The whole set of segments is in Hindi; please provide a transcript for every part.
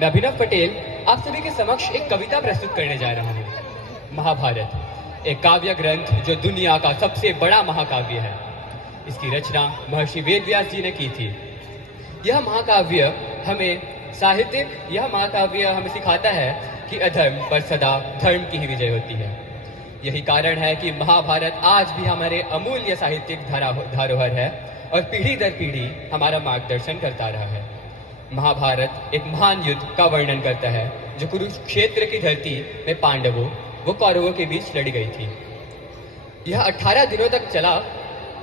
मैं अभिनव पटेल आप सभी के समक्ष एक कविता प्रस्तुत करने जा रहा हूँ। महाभारत, एक काव्य ग्रंथ जो दुनिया का सबसे बड़ा महाकाव्य है। इसकी रचना महर्षि वेदव्यास जी ने की थी। यह महाकाव्य हमें सिखाता है कि अधर्म पर सदा धर्म की ही विजय होती है। यही कारण है कि महाभारत आज भी हमारे अमूल्य साहित्यिक धरोहर है और पीढ़ी दर पीढ़ी हमारा मार्गदर्शन करता रहा है। महाभारत एक महान युद्ध का वर्णन करता है जो कुरुक्षेत्र की धरती में पांडवों व कौरवों के बीच लड़ी गई थी। यह 18 दिनों तक चला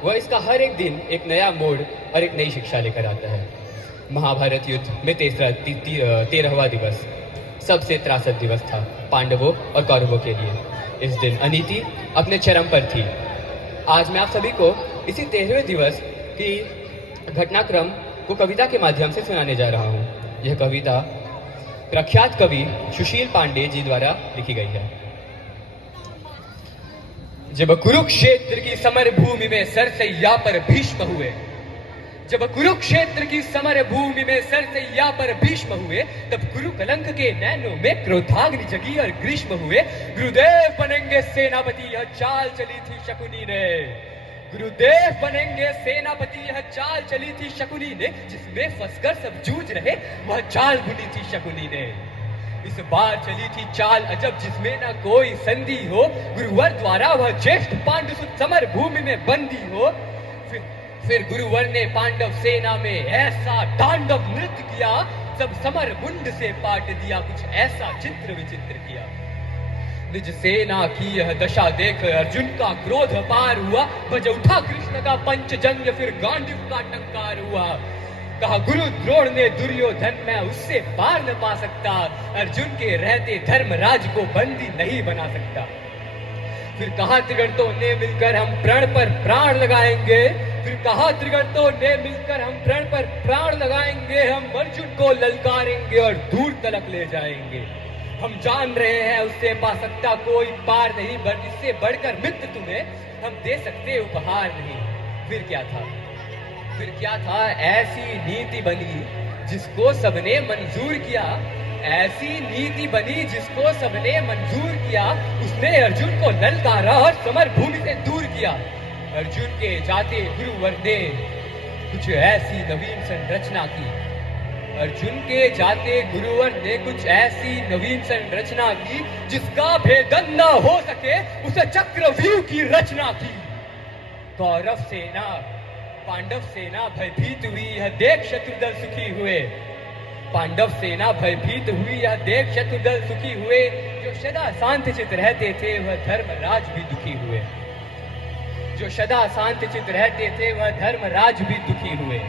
वह इसका हर एक दिन एक नया मोड़ और एक नई शिक्षा लेकर आता है। महाभारत युद्ध में 13वां दिवस सबसे त्रासद दिवस था पांडवों और कौरवों के लिए। इस दिन अनीति अपने चरम पर थी। आज मैं आप सभी को इसी 13वें दिवस की घटनाक्रम को कविता के माध्यम से सुनाने जा रहा हूँ। यह कविता प्रख्यात कवि सुशील पांडे जी द्वारा लिखी गई है। जब कुरुक्षेत्र की समर भूमि में सरसैया पर भीष्म हुए, जब कुरुक्षेत्र की समर भूमि में सरसैया पर भीष्म हुए, तब गुरु कलंक के नैनों में क्रोधाग्नि जगी और ग्रीष्म हुए। गुरुदेव बनेंगे सेनापति, यह चाल चली थी शकुनी ने। गुरुदेव बनेंगे सेनापति, यह चाल चली थी शकुनी ने। जिसमें फंसकर सब जूझ रहे वह चाल बुनी थी शकुनी ने। इस बार चली थी चाल अजब जिसमें न कोई संधि हो। गुरुवर द्वारा वह ज्येष्ठ पांडुसुत समर भूमि में बंदी हो। फिर गुरुवर ने पांडव सेना में ऐसा तांडव नृत्य किया, सब समर मुंड से पाट दिया। कुछ ऐसा चित्र विचित्र किया। निज सेना की यह दशा देख अर्जुन का क्रोध पार हुआ। बज उठा कृष्ण का पंचजन्य, फिर गांडीव का टंकार हुआ। कहा गुरु द्रोण ने दुर्योधन, मैं उससे पार न पा सकता। अर्जुन के रहते धर्मराज को बंदी नहीं बना सकता। फिर कहा त्रिगर्तों ने मिलकर हम प्रण पर प्राण लगाएंगे। फिर कहा त्रिगर्तों ने मिलकर हम प्रण पर प्राण लगाएंगे। हम अर्जुन को ललकारेंगे और दूर तलक ले जाएंगे। हम जान रहे हैं उससे पा सकता कोई पार नहीं, इससे बढ़कर मित्र तुम्हें हम दे सकते उपहार नहीं। फिर क्या था? फिर क्या था? ऐसी नीति बनी जिसको सबने मंजूर किया। ऐसी नीति बनी जिसको सबने मंजूर किया। उसने अर्जुन को ललकारा और समर भूमि से दूर किया। अर्जुन के जाते गुरुवर ने कुछ ऐसी नवीन संरचना की। अर्जुन के जाते गुरुवर ने कुछ ऐसी नवीन संरचना की जिसका भेदन न हो सके, उसे चक्रव्यूह की रचना की। कौरव सेना पांडव सेना भयभीत हुई, यह देख शत्रुदल सुखी हुए। पांडव सेना भयभीत हुई, यह देख शत्रुदल सुखी हुए। जो सदा शांतचित रहते थे वह धर्मराज भी दुखी हुए। जो सदा शांतचित रहते थे वह धर्मराज भी दुखी हुए।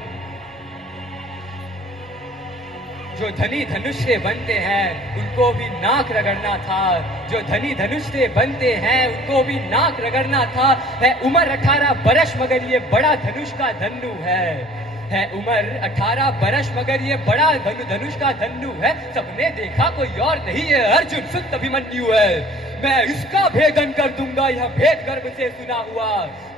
जो धनी धनुष से बनते हैं उनको भी नाक रगड़ना था। जो धनी धनुष से बनते हैं उनको भी नाक रगड़ना था। है उम्र 18 बरस मगर ये बड़ा धनुष का धन्नु है उम्र 18 बरस मगर ये बड़ा धनुष का धन्नु है। सबने देखा कोई और नहीं है, अर्जुन सुत अभिमन्यु है। मैं इसका भेदन कर दूंगा, यह भेद गर्भ से सुना हुआ।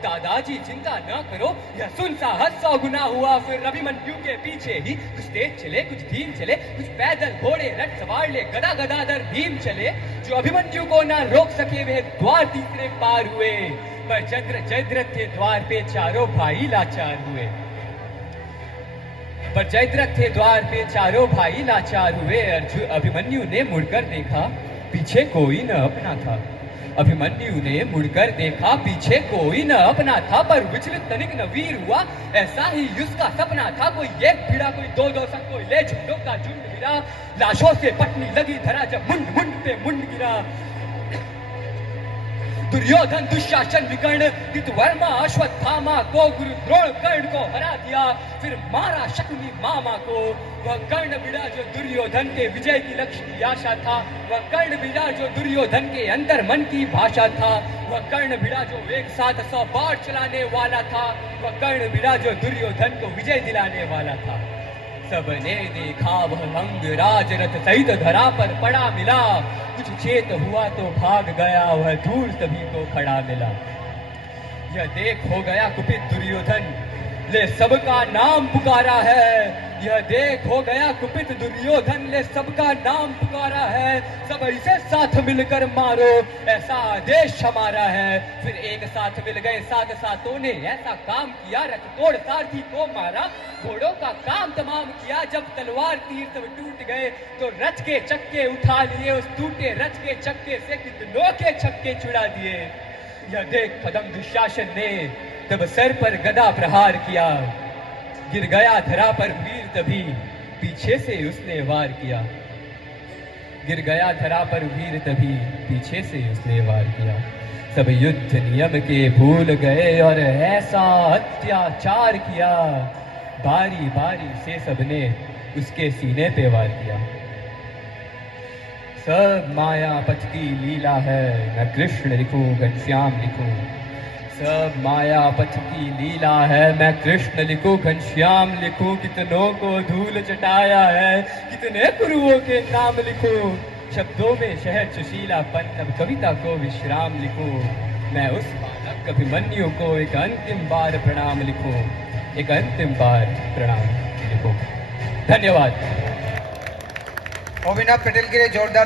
दादाजी चिंता न करो, यह सुन साहस 100 गुना हुआ। फिर अभिमन्यु के पीछे ही कुछ तेज चले, कुछ धीम चले, कुछ पैदल घोड़े रथ सवार ले, गदा गदाधर भीम चले। जो अभिमन्यु को ना रोक सके वे द्वार तीसरे पार हुए। पर जयद्रथ थे द्वार पे, चारों भाई लाचार हुए। पर जयद्रथ थे द्वार पे, चारों भाई लाचार हुए। अभिमन्यु ने मुड़कर देखा, पीछे कोई न अपना था। अभिमन्यु ने मुड़कर देखा, पीछे कोई न अपना था। पर विचलित तनिक न वीर हुआ, ऐसा ही उसका सपना था। कोई एक भिड़ा, कोई दो सब, कोई ले झुंडों का झुंड गिरा। लाशों से पटनी लगी धरा, जब मुंड मुंड पे मुंड गिरा। दुर्योधन दुशासन विकर्ण कृतवर्मा अश्वत्थामा को, गुरु द्रोण कर्ण को हरा दिया। फिर मारा शकुनी मामा को। वह कर्ण बिड़ा जो दुर्योधन के विजय की लक्ष्य की आशा था। वह कर्ण बिड़ा जो दुर्योधन के अंतर मन की भाषा था। वह कर्ण बिड़ा जो एक साथ 100 बाढ़ चलाने वाला था। वह कर्ण बिड़ा जो दुर्योधन को विजय दिलाने वाला था। सबने देखा वह अंग राज रथ सहित धरा पर पड़ा मिला। कुछ चेत हुआ तो भाग गया, वह दूर सभी को खड़ा मिला। यह देख हो गया कुपित दुर्योधन, ले सबका नाम पुकारा है। यह देख हो गया कुपित दुर्योधन ने सबका नाम पुकारा है। सब ऐसे साथ मिलकर मारो ऐसा आदेश हमारा है। फिर एक साथ मिल गए सात सातों ने ऐसा काम किया, रथ तोड़ सारथी को मारा, घोड़ों का काम तमाम किया। जब तलवार तीर तब टूट गए तो रथ के चक्के उठा लिए, उस टूटे रथ के चक्के से कितनों के छक्के छुड़ा दिए। यह देख पदम दुशासन ने तब सर पर गदा प्रहार किया। गिर गया धरा पर वीर तभी पीछे से उसने वार किया। गिर गया धरा पर वीर तभी पीछे से उसने वार किया। सब युद्ध नियम के भूल गए और ऐसा अत्याचार किया। बारी बारी से सबने उसके सीने पे वार किया। सब माया पथ की लीला है, मैं कृष्ण लिखूं घनश्याम लिखूं। सब माया पथ की लीला है, मैं कृष्ण लिखूं घनश्याम लिखूं। कितनों को धूल चटाया है, कितने गुरुओं के नाम लिखूं। शब्दों में शहद सुशीलापन, अब कविता को विश्राम लिखूं। मैं उस बालक अभिमन्यु को एक अंतिम बार प्रणाम लिखूं, एक अंतिम बार प्रणाम लिखूं। धन्यवाद। अविनाभ पटेल के लिए जोरदार